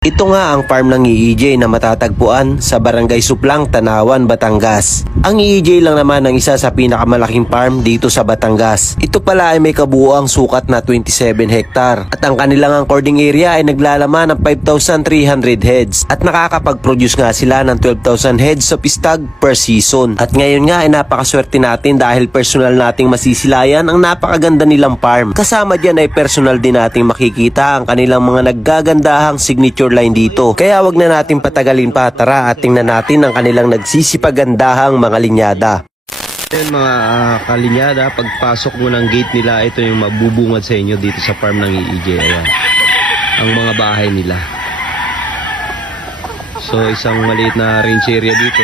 Ito nga ang farm ng EEJ na matatagpuan sa Barangay Suplang, Tanawan, Batangas. Ang EEJ lang naman ang isa sa pinakamalaking farm dito sa Batangas. Ito pala ay may kabuuang sukat na 27 hektar at ang kanilang according area ay naglalaman ng 5,300 heads at nakakapag-produce nga sila ng 12,000 heads of stag per season. At ngayon nga ay napakaswerte natin dahil personal nating masisilayan ang napakaganda nilang farm. Kasama dyan ay personal din nating makikita ang kanilang mga naggagandahang signature line dito. Kaya wag na natin patagalin pa, tara at tingnan natin ang kanilang nagsisipagandahang mga linyada. Ayan mga kalinyada, pagpasok mo ng gate nila, ito yung mabubungad sa inyo dito sa farm ng EEJ. Ayan, ang mga bahay nila. So isang maliit na range area dito,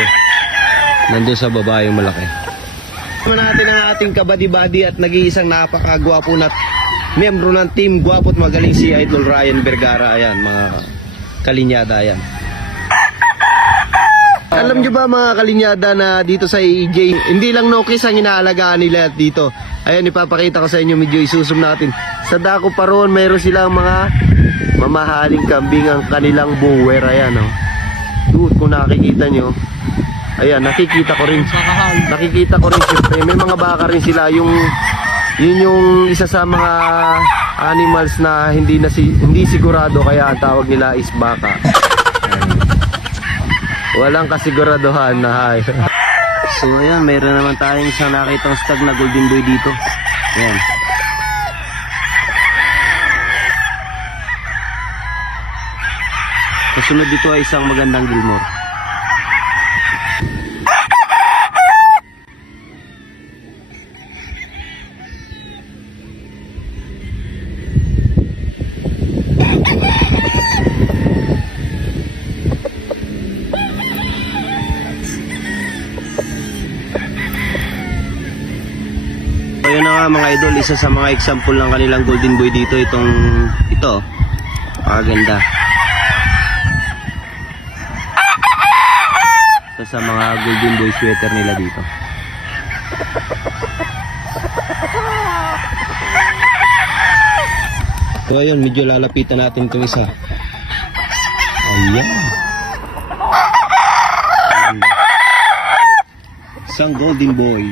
nandun sa baba yung malaki. Tignan natin ang ating kabady-bady at nag-iisang napakagwapo na miyembro ng team, gwapo at magaling si Idol Ryan Vergara. Ayan mga kalinyada, ayan. Alam nyo ba mga kalinyada na dito sa EJ, hindi lang nokis ang inaalagaan nila dito. Ayan, ipapakita ko sa inyo, medyo isusum natin. Sa dako pa roon, mayroon silang mga mamahaling kambing, ang kanilang bower. Ayan, oh. Doon, kung nakikita nyo. Ayan, nakikita ko rin. Siyempre, may mga baka rin sila. Yun yung isa sa mga animals na hindi sigurado, kaya ang tawag nila is baka. Walang kasiguraduhan na hay. So ayan, mayroon naman tayong isang nakitang stag na golden boy dito. Ayan. Kasunod dito ay isang magandang Gilmore. Ayun na nga mga idol, isa sa mga example ng kanilang golden boy dito, ito, maganda. Isa sa mga golden boy sweater nila dito. So ayun, medyo lalapitan natin itong isa. Ayan. Isang golden boy.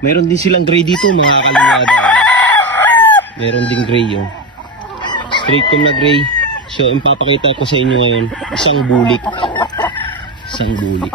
Meron din silang gray dito mga kalinyada. Meron din gray yun. Straight com na gray. So impapakita ko sa inyo ngayon, isang bulik. Isang bulik.